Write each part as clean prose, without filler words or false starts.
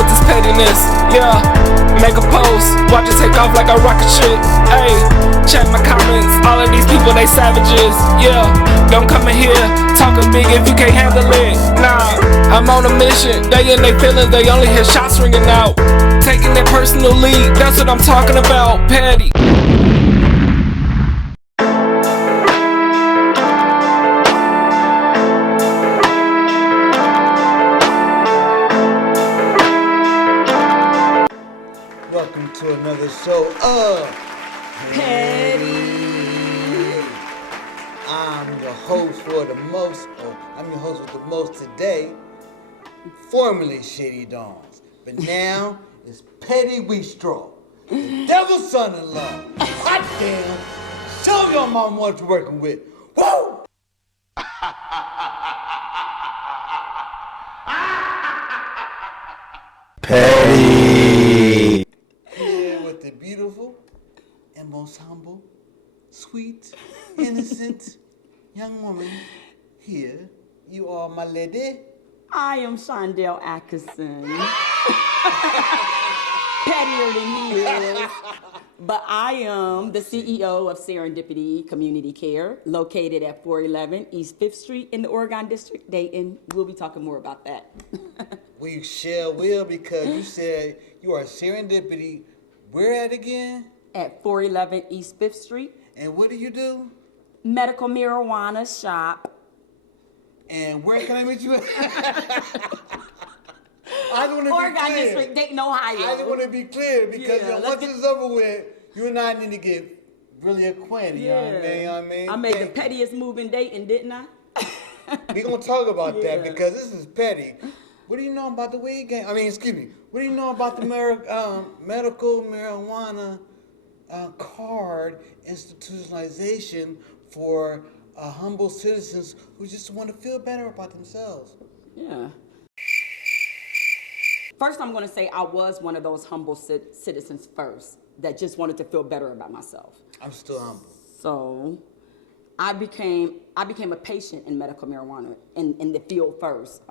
with this pettiness. Yeah, make a post, watch it take off like a rocket ship. Ayy, check my comments, all of these people they savages. Yeah, don't come in here talking big if you can't handle it. Nah, I'm on a mission, they in their feelings, they only hear shots ringing out. Taking their personal lead, that's what I'm talking about. Petty. Welcome to another show of Petty. I'm your host for the most, I'm your host with the most today, formerly Shitty Dawns, but now it's Petty Weestraw, the devil's son-in-law. Hot damn, show your mom what you're working with. Woo! Petty. Here with the beautiful and most humble, sweet, innocent young woman. Here, you are my lady. I am Shondale Atkinson. Pettier than he is. But I am the CEO of Serendipity Community Care, located at 411 East 5th Street in the Oregon District, Dayton. We'll be talking more about that. We sure will, because you said you are Serendipity. Where at again? At 411 East 5th Street. And what do you do? Medical marijuana shop. And where can I meet you at? I just want to Oregon be clear. District, Dayton, Ohio. I just want to be clear, because Yeah, once it's over with, you and I need to get really acquainted. Yeah. You know what I mean? I made the pettiest move in Dayton, didn't I? We're going to talk about Yeah. that, because this is petty. What do you know about the weed game? I mean, excuse me. What do you know about the medical marijuana card institutionalization for humble citizens who just want to feel better about themselves? Yeah. First, I'm going to say I was one of those humble citizens first that just wanted to feel better about myself. I'm still humble. So I became a patient in medical marijuana in the field first.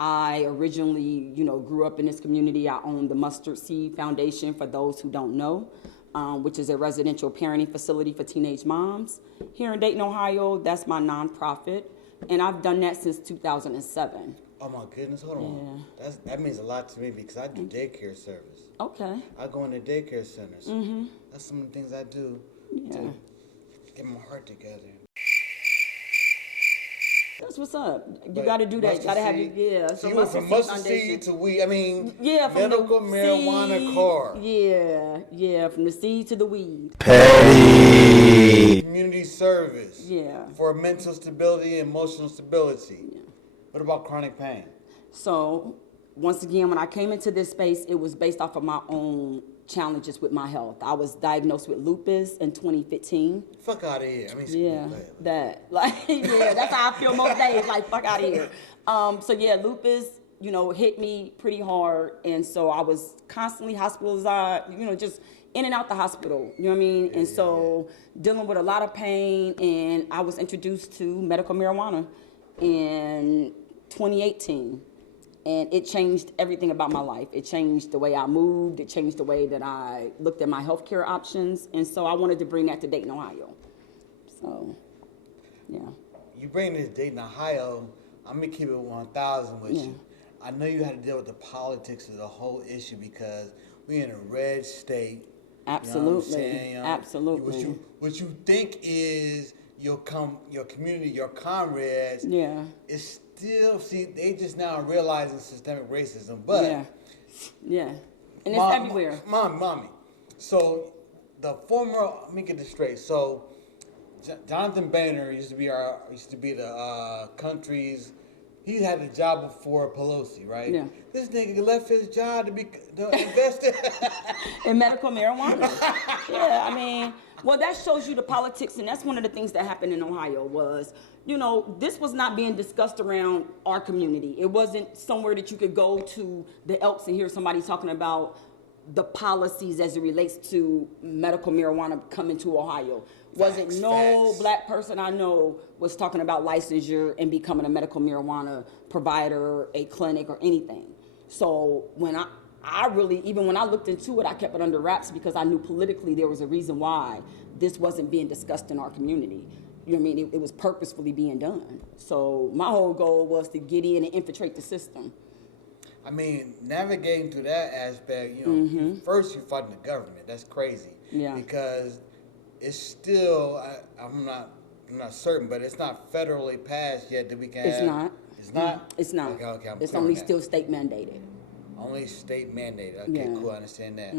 I originally, grew up in this community. I own the Mustard Seed Foundation, for those who don't know, which is a residential parenting facility for teenage moms here in Dayton, Ohio. That's my nonprofit, and I've done that since 2007. Oh my goodness, hold on. Yeah. That means a lot to me, because I do daycare service. Okay. I go into daycare centers. Mm-hmm. That's some of the things I do to get my heart together. That's what's up. You got to do that. You got to have your, So you went from mustard seed to weed. I mean, from medical the marijuana seed, card. Yeah, from the seed to the weed. Petty. Community service. Yeah. For mental stability and emotional stability. Yeah. What about chronic pain? So, once again, when I came into this space, it was based off of my own challenges with my health. I was diagnosed with lupus in 2015. Fuck out of here. I mean, that's how I feel most days. Like, fuck out of here. Lupus, hit me pretty hard, and so I was constantly hospitalized. Just in and out the hospital. You know what I mean? And so dealing with a lot of pain, and I was introduced to medical marijuana in 2018. And it changed everything about my life. It changed the way I moved. It changed the way that I looked at my healthcare options. And so I wanted to bring that to Dayton, Ohio. So, yeah. You bring this Dayton, Ohio, I'm going to keep it 1,000 with you. I know you had to deal with the politics of the whole issue, because we're in a red state. Absolutely. Absolutely. What you think is your community, your comrades, it's still, they just now realizing systemic racism, but and it's everywhere. Mommy. So the former, let me get this straight. So Jonathan Boehner used to be the country's. He had a job before Pelosi, right? Yeah. This nigga left his job to invest in medical marijuana. Yeah, I mean. Well, that shows you the politics, and that's one of the things that happened in Ohio was, this was not being discussed around our community. It wasn't somewhere that you could go to the Elks and hear somebody talking about the policies as it relates to medical marijuana coming to Ohio. Wasn't no black person I know was talking about licensure and becoming a medical marijuana provider, a clinic, or anything. So when I really, even when I looked into it, I kept it under wraps because I knew politically there was a reason why this wasn't being discussed in our community. You know what I mean? It was purposefully being done. So my whole goal was to get in and infiltrate the system. I mean, navigating through that aspect, you know, first you're fighting the government. That's crazy. Yeah. Because it's still, I'm not certain, but it's not federally passed yet that we can It's have. not. It's not? It's not. Okay, I'm it's clear on only that. still state mandated. Only state mandated. Okay, Yeah. cool. I understand that.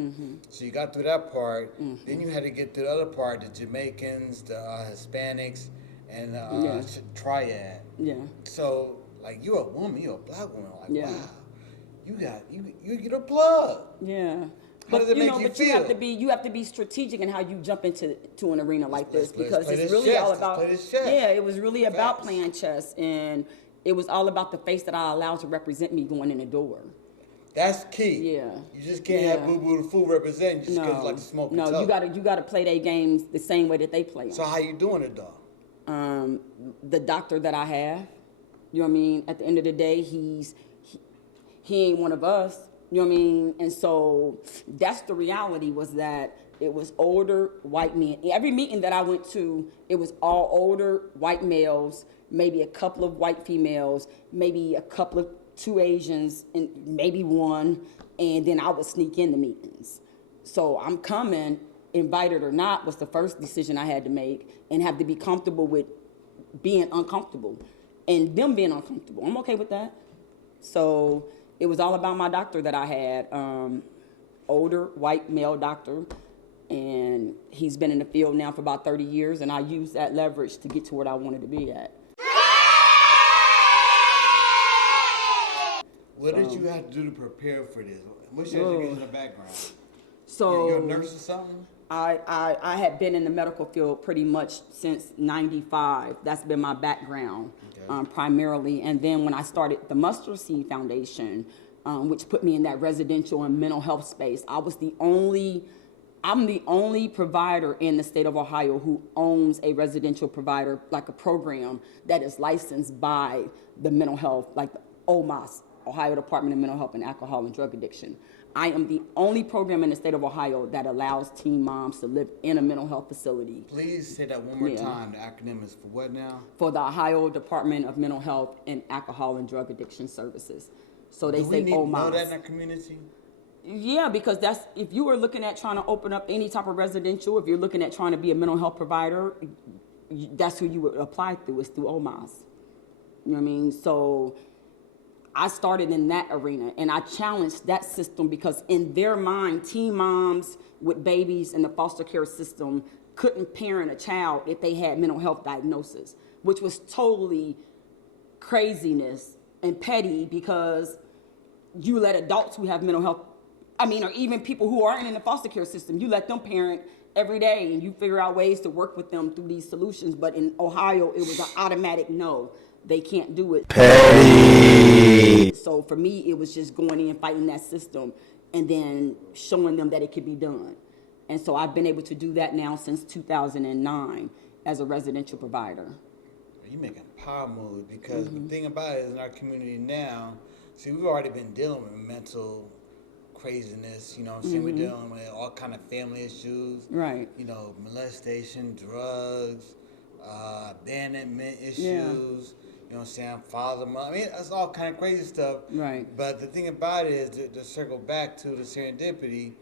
So you got through that part. Then you had to get through the other part, the Jamaicans, the Hispanics, and the triad. Yeah. So, like, you're a woman, you're a black woman. Like, Yeah. wow, you're the plug. Yeah. How does it make you but you have to be strategic in how you jump into an arena like this because it's really all about it was really about playing chess, and it was all about the face that I allowed to represent me going in the door. That's key. Yeah. You just can't have Boo Boo the Fool representing just because No, like to smoke no, you gotta play their games the same way that they play them. So how you doing it though? The doctor that I have, you know what I mean? At the end of the day, he ain't one of us, you know what I mean? And so that's the reality, was that it was older white men. Every meeting that I went to, it was all older white males, maybe a couple of white females, maybe a couple of 2 Asians, and maybe 1, and then I would sneak in the meetings. So I'm coming, invited or not, was the first decision I had to make, and have to be comfortable with being uncomfortable and them being uncomfortable. I'm okay with that. So it was all about my doctor that I had, older white male doctor, and he's been in the field now for about 30 years, and I used that leverage to get to where I wanted to be at. What did you have to do to prepare for this? What's your educational background? So you're a nurse or something? I had been in the medical field pretty much since '95. That's been my background, primarily. And then when I started the Mustard Seed Foundation, which put me in that residential and mental health space, I'm the only provider in the state of Ohio who owns a residential provider, like a program that is licensed by the mental health, like the OMAS, Ohio Department of Mental Health and Alcohol and Drug Addiction. I am the only program in the state of Ohio that allows teen moms to live in a mental health facility. Please say that one more time. The acronym is for what now? For the Ohio Department of Mental Health and Alcohol and Drug Addiction Services. So they say OMAS. Do we need to know that in our community? Yeah, because that's, if you were looking at trying to open up any type of residential, if you're looking at trying to be a mental health provider, that's who you would apply through, is through OMAS. You know what I mean? So I started in that arena, and I challenged that system because in their mind, teen moms with babies in the foster care system couldn't parent a child if they had mental health diagnosis, which was totally craziness and petty, because you let adults who have mental health, or even people who aren't in the foster care system, you let them parent every day and you figure out ways to work with them through these solutions. But in Ohio, it was an automatic no. They can't do it. Petty. So for me, it was just going in, fighting that system, and then showing them that it could be done. And so I've been able to do that now since 2009 as a residential provider. You're making power moves, because the thing about it is, in our community now, see, we've already been dealing with mental craziness, you know what I'm saying? We're dealing with all kind of family issues. Right. You know, molestation, drugs, abandonment issues. You know what I'm saying? Father, mother. That's all kind of crazy stuff. Right. But the thing about it is, to circle back to the serendipity,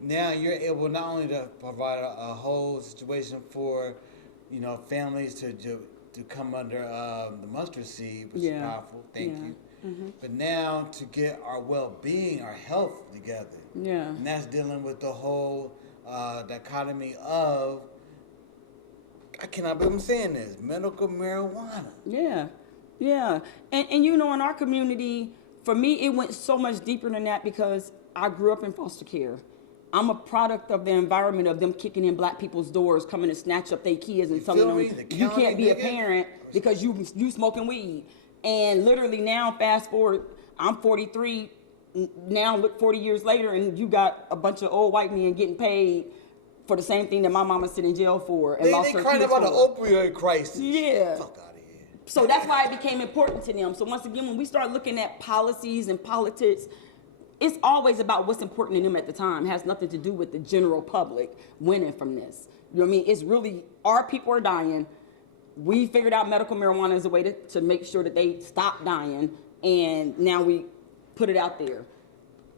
now you're able not only to provide a whole situation for, families to come under the mustard seed, which is powerful. Thank you. But now to get our well-being, our health together. Yeah. And that's dealing with the whole dichotomy of, I cannot believe I'm saying this, medical marijuana. Yeah. Yeah. And in our community, for me, it went so much deeper than that, because I grew up in foster care. I'm a product of the environment of them kicking in black people's doors, coming to snatch up their kids and telling them, you can't be a parent because you smoking weed. And literally now, fast forward, I'm 43, now look 40 years later, and you got a bunch of old white men getting paid for the same thing that my mama sit in jail for and lost her kids for. They crying about the opioid crisis. Yeah. Fuck out of here. So that's why it became important to them. So once again, when we start looking at policies and politics, it's always about what's important to them at the time. It has nothing to do with the general public winning from this. You know what I mean? It's really, our people are dying. We figured out medical marijuana is a way to make sure that they stop dying, and now we put it out there.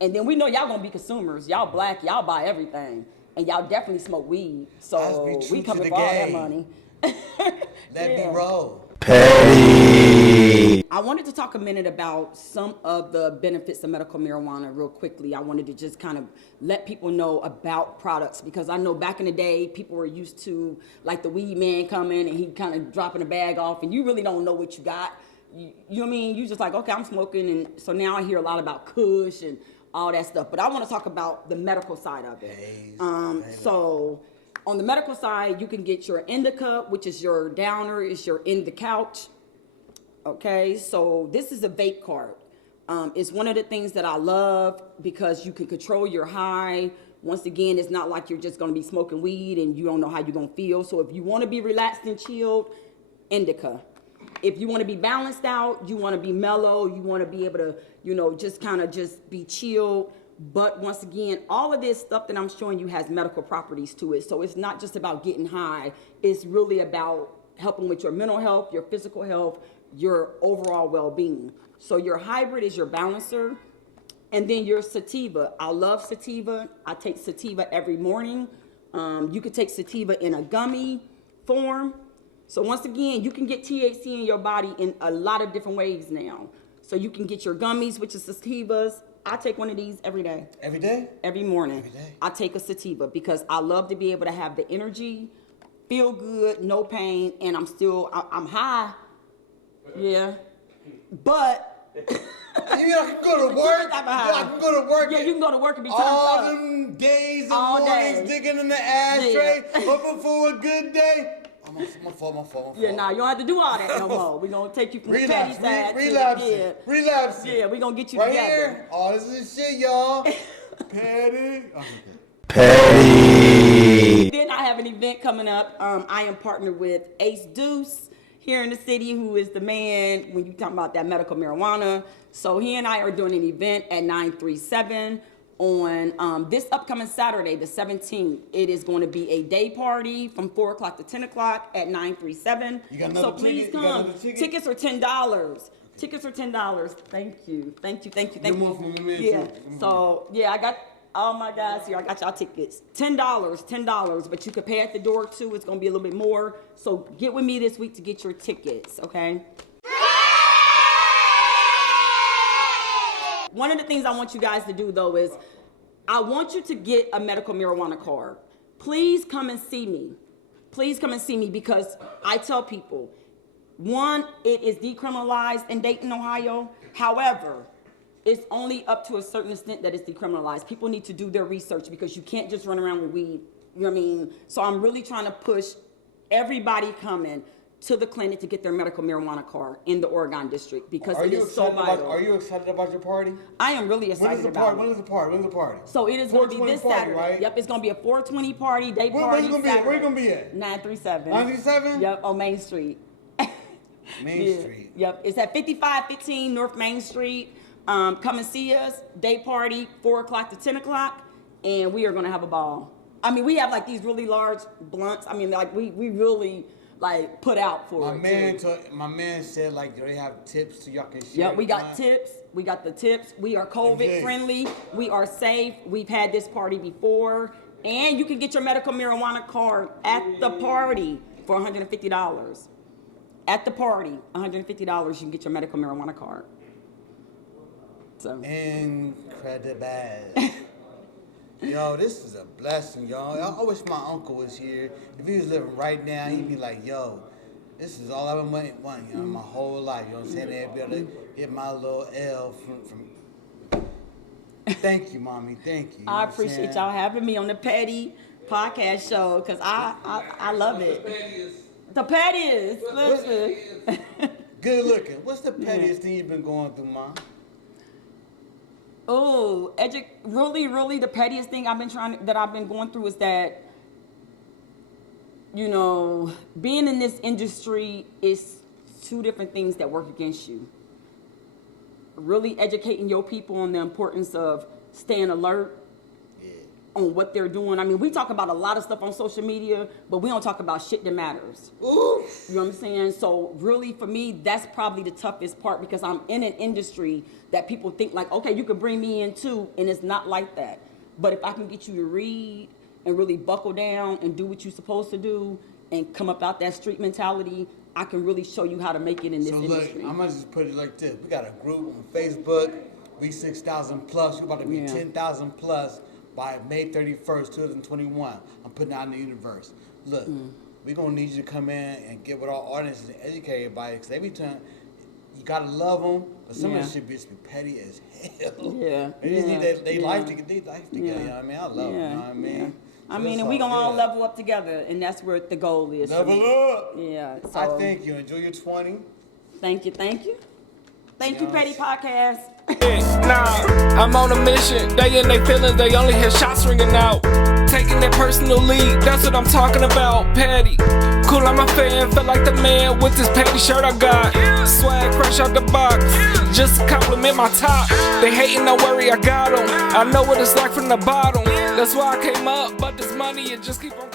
And then we know y'all gonna be consumers. Y'all black, y'all buy everything, and y'all definitely smoke weed. So we coming for all that money. Let me roll. Petty. I wanted to talk a minute about some of the benefits of medical marijuana real quickly. I wanted to just kind of let people know about products, because I know back in the day, people were used to like the weed man coming and he kind of dropping a bag off, and you really don't know what you got. You know what I mean? You just like, okay, I'm smoking. And so now I hear a lot about Kush and all that stuff. But I want to talk about the medical side of it. So on the medical side, you can get your indica, which is your downer, is your in the couch. Okay, so this is a vape cart. It's one of the things that I love because you can control your high. Once again, it's not like you're just gonna be smoking weed and you don't know how you're gonna feel. So if you wanna be relaxed and chilled, indica. If you wanna be balanced out, you wanna be mellow, you wanna be able to, you know, just kind of just be chilled. But once again, all of this stuff that I'm showing you has medical properties to it. So it's not just about getting high. It's really about helping with your mental health, your physical health, your overall well-being. So your hybrid is your balancer, and then your sativa. I love sativa. I take sativa every morning. You could take sativa in a gummy form. So once again, you can get THC in your body in a lot of different ways now. So you can get your gummies, which is sativas. I take one of these every day. Every day? Every morning. Every day. I take a sativa because I love to be able to have the energy, feel good, no pain, and I'm high. Yeah, but You mean I can go to work? I can go to work. Yeah, you can go to work and be turned all up. them days and All mornings day. digging in the ashtray, Yeah. hoping for a good day. My fault. Yeah, nah, you don't have to do all that no more. We're going to take you from the petty side. Relapsing. Yeah, we're going to get you Right together. here, all this is shit, y'all. Petty. Petty. Then I have an event coming up. I am partnered with Ace Deuce here in the city, who is the man when you talk about that medical marijuana. So he and I are doing an event at 937 on this upcoming Saturday, the 17th. It is going to be a day party from 4 o'clock to 10 o'clock at 937. You got another so please ticket? You got come. another ticket? Tickets are $10. Tickets are $10. Thank you. You're more from my man, Yeah. too. So yeah, I got all my guys here. I got y'all tickets. $10, but you could pay at the door too. It's gonna be a little bit more. So get with me this week to get your tickets, okay? One of the things I want you guys to do though is I want you to get a medical marijuana card. Please come and see me. Please come and see me, because I tell people, one, it is decriminalized in Dayton, Ohio. However, it's only up to a certain extent that it's decriminalized. People need to do their research, because you can't just run around with weed. You know what I mean? So I'm really trying to push everybody coming to the clinic to get their medical marijuana card in the Oregon district, because it is so vital. Are you excited about your party? I am really excited about it. When is the party? So it is going to be this party, Saturday. right? Yep, it's going to be a 420 party, day Where party. you gonna be at? Where you gonna be at? 937. 937? Yep, on Main Street. Main Street. Yep, it's at 5515 North Main Street. Come and see us. Day party, 4 o'clock to 10 o'clock, and we are going to have a ball. I mean, we have like these really large blunts. I mean, like we really like put out for it. My man said like they have tips so y'all can share. Yep, we got tips. We got the tips. We are COVID friendly. We are safe. We've had this party before, and you can get your medical marijuana card at the party for $150. At the party, $150. You can get your medical marijuana card. So incredible. Yo, this is a blessing, y'all. I wish my uncle was here. If he was living right now, he'd be like, yo, this is all I've been wanting, you know, my whole life. You know what I'm saying? They'd be able to hit my little L from Thank you, Mommy. Thank you. I appreciate y'all having me on the Petty podcast show, because I love it. The pettiest. Listen. Good looking. What's the pettiest thing you've been going through, Mom? Oh, really, the pettiest thing I've been going through is that, you know, being in this industry is two different things that work against you. really educating your people on the importance of staying alert on what they're doing. I mean, we talk about a lot of stuff on social media, but we don't talk about shit that matters. Ooh. You know what I'm saying? So really, for me, that's probably the toughest part, because I'm in an industry that people think like, okay, you could bring me in too, and it's not like that. But if I can get you to read and really buckle down and do what you're supposed to do and come up out that street mentality, I can really show you how to make it in this industry. Look, I'm gonna just put it like this. We got a group on Facebook. We 6,000 plus. We're about to be 10,000 plus by May 31st, 2021. I'm putting out in the universe. Look, we're gonna need you to come in and get with our audiences and educate everybody, because every time you gotta love them, but some of this shit be petty as hell. Yeah. They just need their life to get their life together. You know what I mean? I love them. You know what I mean? Yeah. I So mean, it's and we all gonna all good. level up together, and that's where the goal is. Level up. Yeah. So I thank you. Enjoy your 20. Thank you. Thank you. Thank you, Yes. Petty Podcast. Nah, I'm on a mission. They in their feelings, they only hear shots ringing out. Taking their personal lead, that's what I'm talking about. Petty, cool, I'm a fan. Feel like the man with this petty shirt I got. Swag fresh out the box, just to compliment my top. They hating, don't worry, I got them. I know what it's like from the bottom. That's why I came up, but this money, it just keep on